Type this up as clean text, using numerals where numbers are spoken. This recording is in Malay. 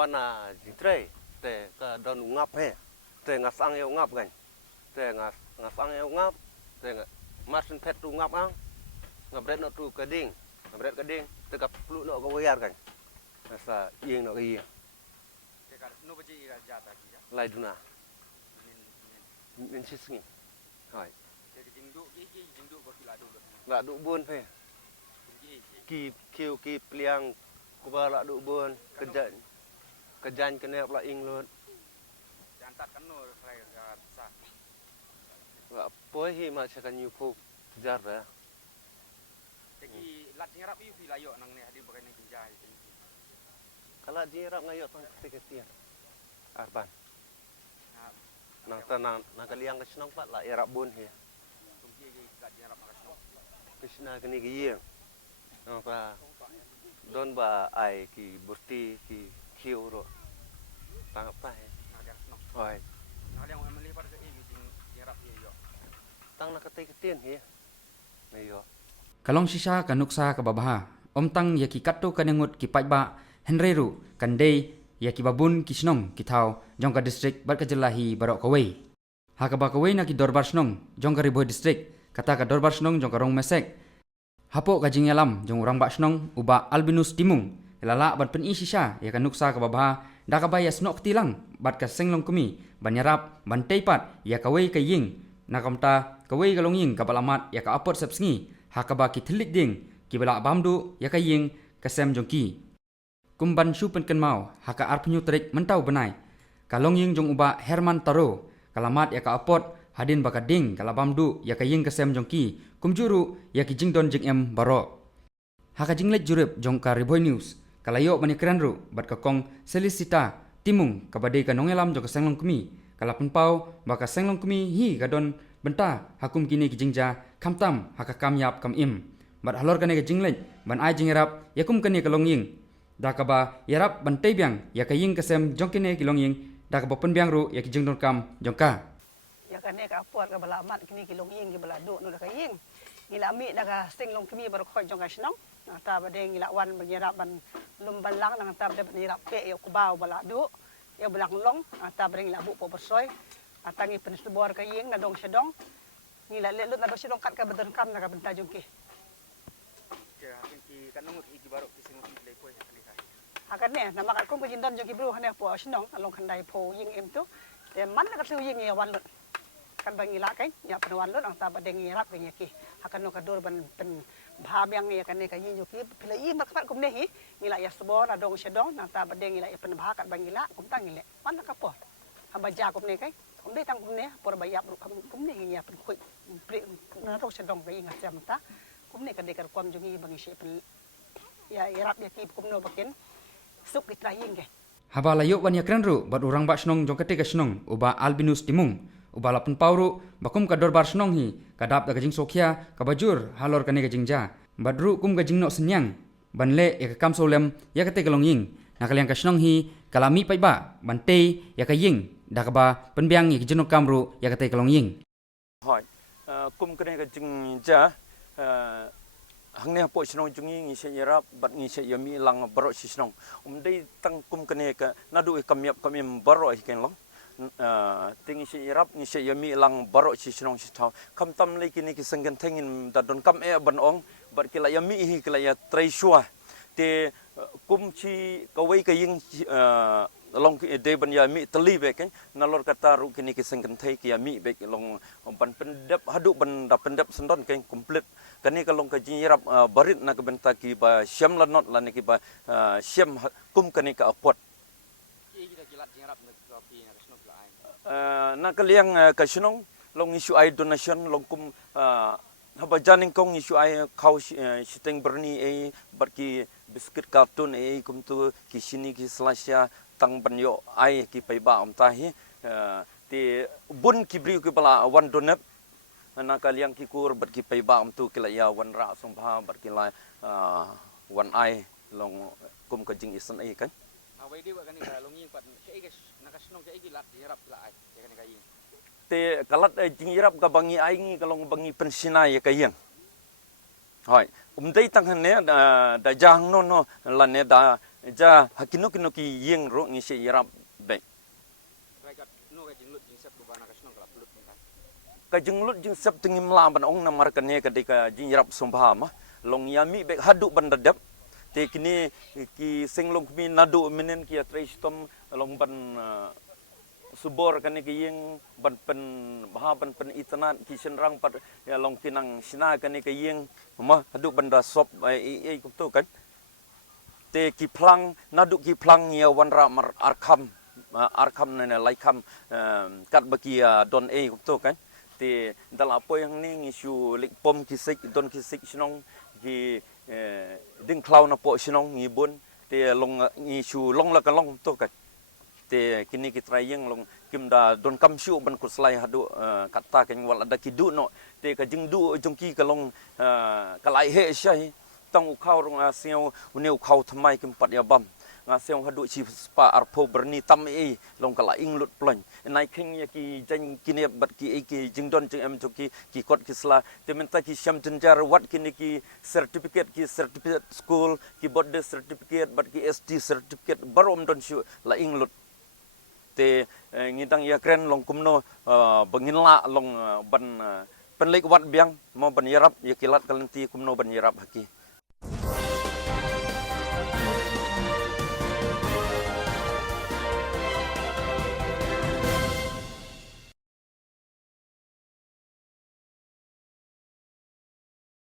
wana jitre te ka don ngap he te ngasang yo ngap kan te ngasang yo ngap te masin pet tu ngap ang ngabret no tu kading ngabret kading te ka plu no ka wayar kan sa yeng no ka yeng te ka no baje ira jata ki ya lai duna min min chisngi hai te jingdu jingdu ko kila dulu la du bun phe ki kiu ki pliang kuba la du bun kejan kene la ing lut jantat kan no rai ga sa la poi hi ma chakan yu phu jar da te ki lat ngarap yu fi layo nang ne hadi bagai ne kinjai kala jirap ngayo tang ketian arban na nang tanang nang kaliang ka sinong pat la irap bun hi tum ki lat ngarap makasno Krishna kini ki yeng apa don ba ai ki burti ki kiu ro tang apa he na ga sno hoi na liang amali par ke jing ngarap yo tang nak ketian hi meyo Kalong sisa kanuksa kababaha omtang yaki katto kanengut ki pajba henreru kandei yaki babun kisnong kitau jongka distrik barkajelahi barok kawei hakaba kawei na ki dorbar snong jongka ribo distrik kata ka dorbar snong jongka rong mesek hapo kajing yalam jong urang bak snong uba albinus timung lala ban pen sisa ya kanuksa kababaha dakabaya snok tilang bat ka senglong kumi banyarap ban teipat ya kawei kaying nakamta kawei kalong ying kapalamat ya ka apot sepsngi hakaba ki thilik ding ki bala bamdu ya kaying kasem jongki kumban shupen kenmau haka arpenyu trik mentau benai kalong ying jong uba Herman Taro kalamat ya ka apot hadin bakading kala bamdu ya kaying kasem jongki kumjuru ya ki jingdon jing em baro haka jinglek jurup jongka Riboy News kalayo bani krenru bat ka kong selisita timung kabade ka nongelam jong senglong kumi kala penpau baka senglong kumi hi gadon benta hakum kini ki jingja kamtam haka kamyap kam im bat halor kane ka jinglek ban ai jingerap yakum kane ka longying dakaba yarap ban teibyang ya kaying kasem jongkine ki longying dakaba penbyang ru ya ki jingdon kam jongka ya kane ka apot ka balamat kini ki longying ki baladu no ka ying ngila mi daga senglong kumi bar khoi jong ka snong ta bade ngila wan banyarap ban lumbalang nang ta bade banyarap pe yo kubau baladu ya belang long ta bade ngila bu po bersoy atangi penstubor ka ying na dong sedong ngila lelut na dong sedong kat ka bedon kam na ka benta jongki ke hakin ki kan ngut ki baro ki sing ki le koi kan ka hakan ne nama kat kum ka jindon jongki bru hane po snong along khandai po ying em tu te man na ka su ying ya wan lut kan bangila kai ya penwan lut ang ta bade ngirap ka nyaki hakan no ka dor ban pen bhabyang ya kane ka yin yoki pilai makpat kum ne hi ngila ya sbo na dong sedong na ta bade ngila ya pen bhakat bangila kum tang ngile man na ka po abaja kum ne kai kum dei tang kum ne por bayap kum ne ya pen khoi na ro sedong ka ingat jam ta kum ne ka de ka kwam jungi bangi she pen ya irap ya ki kum no bakin suk ki traying ke haba layo ban ya krenru bat urang bak snong jong kate ka snong uba albinus timung uba lapun pauru bakum ka dorbar snong hi kadap da gajing sokhia ka bajur halor kane gajing ja badru kum gajing no senyang banle ya ka kam solem ya kate ka longying nakaliang ka snong hi kalami paiba bante ya ka ying dakaba penbyang ya jinok kamru ya kate ka longying hoi kum kane ka jing ja hangne po snong jungi ngi se yarap bat ngi se yami lang baro si snong dei tang kum kane ka nadu kamyap kamim baro hi ken long tingi si yarap ngi se yami lang baro si snong si thaw kam tam le kini ki sanggan thengin da don kam e ban ong bat kila yami hi kila ya traishua te kum chi kawai ka ying long de ban ya mi teli be kan nalor kata ru kini ki sanggan thai ki ya mi be long ban pendap hadu ban da pendap sendon kan komplit kani kalong ka jinirap barit na ka benta ki ba syam la not la ni ki ba syam kum kani ka apot ki kita kilat jingrap na ka pi na sno la ai na kaliang ka sunong long isu ai donation long kum haba janing kong isu ai kau siteng berni ai barki biskuit kartun ai kum tu ki sini ki slasya tang banyo ai ki pai ba am ta hi ti bun ki bri ki bala wan donep na kaliang ki kur bat ki pai ba am tu ki la ya wan ra song bha bar ki la wan ai long kum ka jing isan ai kan awai di wa kan ka longi pat ke nakasnong ke lat jingrap la ai ya kan ka yin te kalat jingrap ka bangi ai ngi kalong bangi pensina ya kayang hoi dei tang ne da jang no no la ne da ja hakino kino ki yeng ro ngi se yarap be Rai kat no ka jinglut jing sep bana ka snong kala pulut kan. ka jinglut jing sep tingi mla ban ong namar ka ne ka de ka jing yarap sumpah ma long yami be hadu ban dadap te kini ki singlong mi nadu minen ki atreistom long ban subor kan ki yeng ban pen baha ban pen itanat ki senrang pat ya long kinang sina kan ki yeng ma hadu banda sop ai tu kan te ki plang nadu ki plang ya wanra mar arkam ne laikam kat baki don tu kan te dal apo yang ni isu lik pom kisik don kisik sinong ki ding cloud na po sinong ngibun te long isu long la kalong tu kan te kini kita yang long kimda don kamshu ban kuslai hadu kata kan wal ada kidu no te ka jingdu jongki kalong kalai he syai tong ukau rong asio uneu kau thamai kim pat ya bam ngaseo hadu chi spa arpo berni tam long kala inglut plon nai king ya ki jang kini bat ki jingdon jeng em joki ki kot kisla te menta ki syam tenjar wat kini ki certificate school ki bodde certificate bat ki ST certificate barom don shu la inglut te ngidang ya kren long kumno benginla long ban penlek wat biang mo ban yarap ya kilat kalenti kumno ban yarap haki